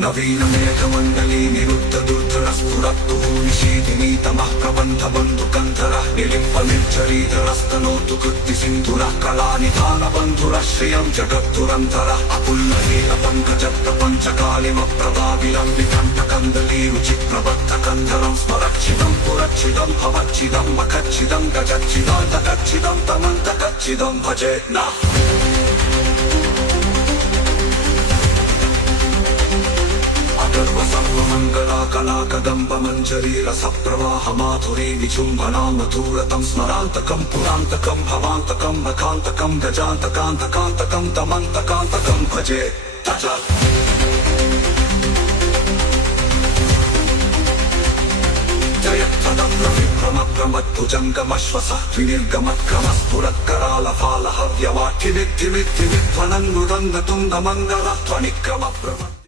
నవీన మేఘమండలి నిరుద్ధ దుర్ధరస్ఫురత్తు నిషేధిని తమః ప్రబంధ బంధు కంధర నిలింప నిర్జరీధరస్తనోతు కృత్తి సింధుర కళానిధాన బంధుర శ్రియం జగద్దురంధర అపుల్ల నీల పంకజ ప్రపంచకాలిమ ప్రదావిలంబికంఠ కందలీ రుచి ప్రబద్ధ కంధరం స్మరచ్చిదం పురచ్చిదం భవచ్చిదం మఖచ్చిదం గజచ్చిదాంతకచ్చిదం తమంతకచ్చిదం భజే నా సర్వమంగళా కళా కదంబ మంజరీ రస ప్రవాహ మాధురీ విజృంభణా మధురతం స్మరాంతకం పురాంతకం భవాంతకం మఖాంతకం గజాంతకాంతకాంతకం తమంతకాంతకం భజే తజ జయత్పదం రవిభ్రమభ్రమద్భుజంగమశ్వస త్రినిర్గమత్క్రమస్ఫురత్కరాళ ఫాలహవ్యవాఠినిత్తిమిత్తిమిధ్వనన్నుదంగతుంగమంగళ త్వనిక్రమ